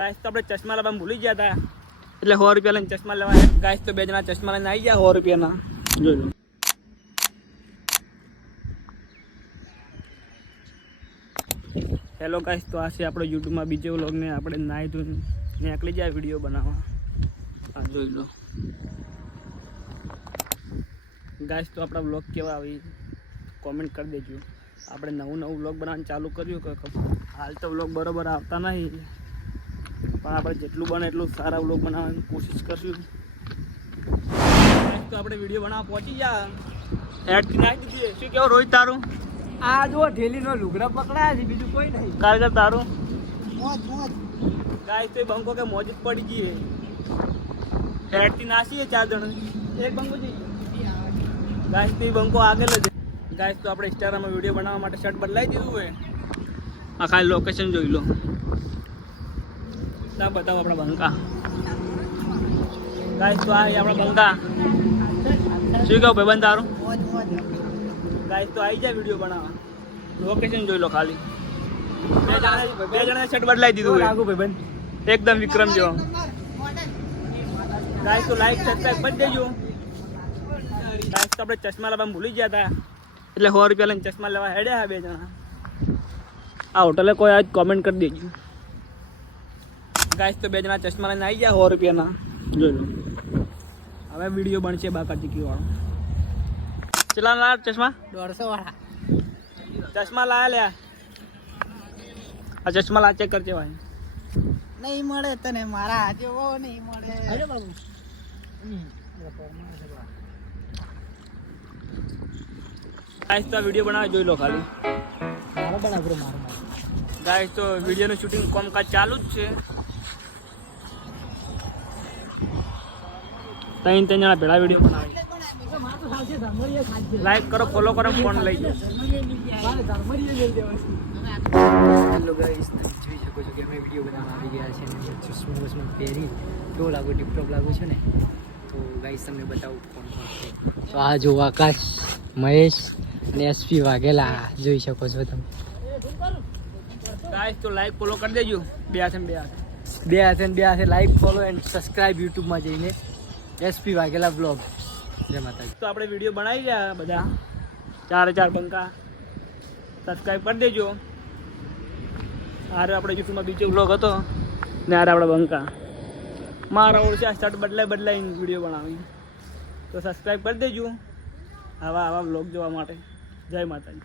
Guys તો આપણે ચશ્મા લેવા ભૂલી ગયા હતા એટલે 100 રૂપિયા લઈને ચશ્મા લેવા. ગાઈસ તો બે જણા ચશ્મા લઈને આવી ગયા 100 રૂપિયાના. જોઈ લો. હેલો ગાઈસ, તો આ છે આપણો યુટ્યુબમાં બીજો વ્લોગને આપણે નાહી ધોઈને નીકળી જાય વિડીયો બનાવવા. આ જોઈ લો ગાઈસ, તો આપણા વ્લોગ કેવા આવી કોમેન્ટ કરી દેજો. આપણે નવું વ્લોગ બનાવવાનું ચાલુ કર્યું કે હાલ તો વ્લોગ બરાબર આવતા નહીં, પણ આપણે જેટલું બને એટલું સારા વ્લોગ બનાવવાની કોશિશ કરશું. તો આપણે વિડીયો બનાવવા પહોંચી ગયા. એડથી નાખી દીધી. શું કેવું રોહિત તારું? આ જો ઢેલીનો લુગડા પકડાયા છે, બીજું કોઈ નહીં. કારગર તારું? મોજ મોજ. ગાઈસ તો બંકો કે મોજ જ પડી ગઈ. એડથી નાસીએ 4 જણ. એક બંકો જઈએ. ગાઈસ તો બંકો આગળ જ. ગાઈસ તો આપણે ઇન્સ્ટાગ્રામમાં વિડીયો બનાવવા માટે શર્ટ બદલાઈ દીધું હોય. આ ખાલી લોકેશન જોઈ લો. ના બતાવો આપણા બંકા. ગાઈસ તો આ આપણા બંકા. શું કહું ભાઈબંધ તારું? મોજ મોજ. ગાઈસ તો આવી જાય વિડીયો બનાવવા. લોકેશન જોઈ લો ખાલી. બે જણા શર્ટ બદલાઈ દીધું હોય. લાગુ ભાઈબંધ. એકદમ વિક્રમ જેવો. ગાઈસ તો લાઈક સબસ્ક્રાઈબ કરી દેજો. ગાઈસ તો આપણે ચશ્મા લેવા ભૂલી ગયા હતા એટલે 100 રૂપિયા લઈને ચશ્મા લેવા હેડ્યા બે જણા. આ હોટલે કોઈ આજ કોમેન્ટ કરી દેજો. ગાઈસ તો બે જણા ચશ્મા લઈને આવી ગયા 100 રૂપિયાના. જોઈ લો. હવે વિડીયો બનશે બાકાચીકી વાળો. ચલા લા ચશ્મા 150 વાળા ચશ્મા લાયા લ્યા. આ ચશ્મા લા ચેક કરજે ભાઈ. નહીં મળે તને મારા જેવો નહીં મળે. અરે બાબુ ગાઈસ તો વિડીયો બનાવવા જોઈ લો ખાલી. મારો બનાવ બ્રો, મારો. ગાઈસ તો વિડીયોનું શૂટિંગ કામકાજ ચાલુ જ છે. 3 જણા ભેળા વિડીયો બનાવી. લાઈક કરો, ફોલો કરો, ફોન લઈ જાઓ. હેલો ગાઈસ, તમે જોઈ શકો છો કે અમે વિડીયો બનાવવા આવી ગયા છે અને ચશ્મા પહેરી કેવો લાગુ, ટીપટોપ લાગુ છે ને. તો ગાઈસ તમને બતાવું કોણ કોણ છે. તો આ જો આકાશ, મહેશ અને એસપી વાઘેલા જોઈ શકો છો તમે. ગાઈસ તો લાઈક ફોલો કરી દેજો. બે હાથે બે હાથે લાઈક ફોલો એન્ડ સબસ્ક્રાઇબ યુટ્યુબમાં જઈને એસપી વાઘેલા બ્લોગ. જય માતાજી. તો આપણે વિડીયો બનાવી રહ્યા બધા 4 બંકા. સબસ્ક્રાઈબ કરી દેજો. આરે આપણે યુટ્યુબમાં બીજો બ્લોગ હતો ને આરે આપણે બંકા. મારા ઓળશે આ શર્ટ બદલાઈને વિડીયો બનાવી. તો સબસ્ક્રાઈબ કરી દેજો આવા બ્લોગ જોવા માટે. જય માતાજી.